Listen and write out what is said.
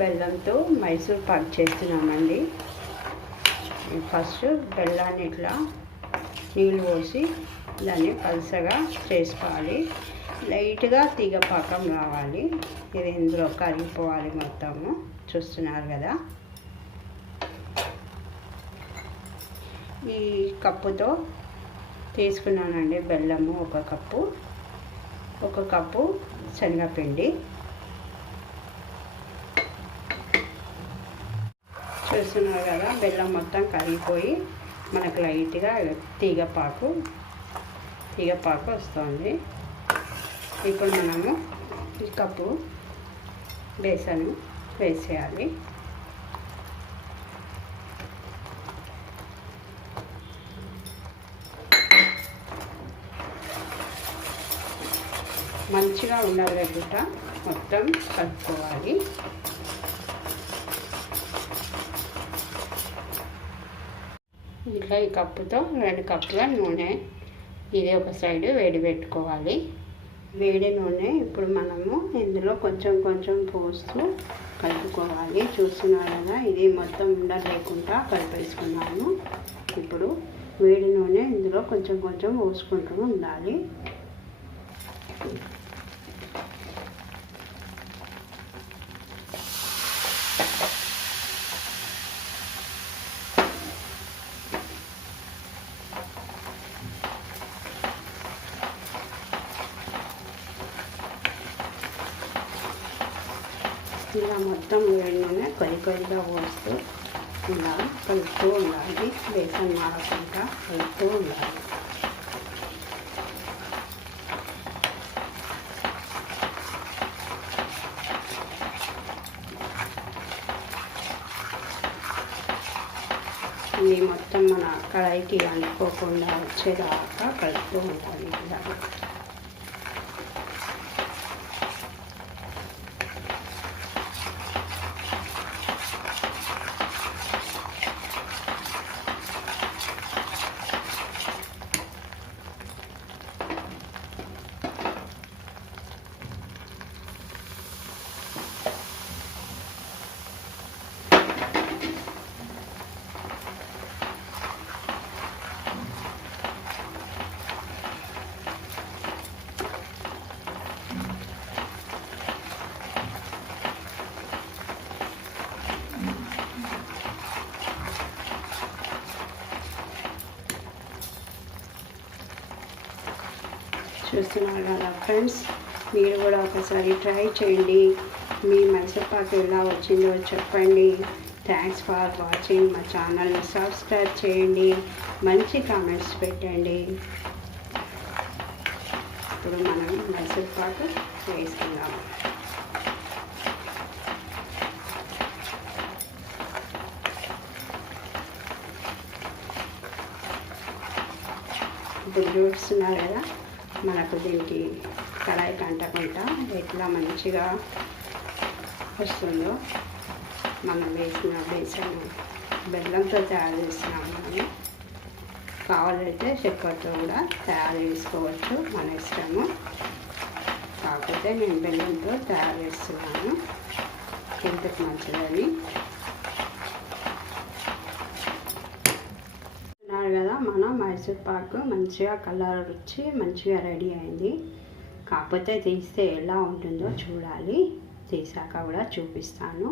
బెల్లంతో మైసూర్ పాక్ చేస్తున్నామండి. ఫస్ట్ బెల్లాన్ని ఇట్లా నీళ్ళు పోసి దాన్ని పలుచగా చేసుకోవాలి. లైట్గా తీగ పాకం రావాలి. ఇది ఇందులో కరిగిపోవాలి మొత్తము. చూస్తున్నారు కదా, ఈ కప్పుతో తీసుకున్నానండి బెల్లము. ఒక కప్పు శనగపిండి. చూస్తున్నారు కదా, బెల్లం మొత్తం కరిగిపోయి మనకు లైట్గా తీగపాకు వస్తుంది. ఇప్పుడు మనము ఈ కప్పు బేసన్ వేసేయాలి. మంచిగా ఉండలేకుండా మొత్తం కలుపుకోవాలి. ఇట్లా ఈ కప్పుతో 2 కప్పుల నూనె ఇది ఒక సైడ్ వేడి పెట్టుకోవాలి. వేడి నూనె ఇప్పుడు మనము ఇందులో కొంచెం పోస్తూ కలుపుకోవాలి. చూస్తున్నారు కదా, ఇది మొత్తం ఉండలు లేకుండా కలిపేసుకున్నాము. ఇప్పుడు వేడి నూనె ఇందులో కొంచెం పోసుకుంటూ ఉండాలి. ఇలా మొత్తం వేడి నూనె కొద్దిగా పోస్తూ ఉండాలి, కలుపుతూ ఉండాలి. బేసన్ మారకుండా కలుపుతూ ఉండాలి. ఇది మొత్తం మన కడాయికి అంటుకోకుండా వచ్చేదాకా కలుపుతూ ఉండాలి. ఇలా చూస్తున్నారు కదా ఫ్రెండ్స్, మీరు కూడా ఒకసారి ట్రై చేయండి. మీ మైసూర్ పాక్ ఎలా వచ్చిందో చెప్పండి. Thanks for watching. మా ఛానల్ని సబ్స్క్రైబ్ చేయండి, మంచి కామెంట్స్ పెట్టండి. ఇప్పుడు మనం మైసూర్ పాక్ వేసుకుందాం. ఇప్పుడు చూస్తున్నారు కదా, మనకు దీనికి కడాయికి అంటకుండా ఎట్లా మంచిగా వస్తుందో. మనం వేసిన బేసన్ బెల్లంతో తయారు చేస్తున్నాము. మనం కావాలంటే చక్కెరతో కూడా తయారు చేసుకోవచ్చు, మన ఇష్టము. కాకపోతే నేను బెల్లంతో తయారు చేస్తున్నాను, హెల్త్కి మంచిదని. కదా, మన మైసూర్ పాక్ మంచిగా కలర్ వచ్చి మంచిగా రెడీ అయింది. కాకపోతే తీస్తే ఎలా ఉంటుందో చూడాలి. తీసాక కూడా చూపిస్తాను.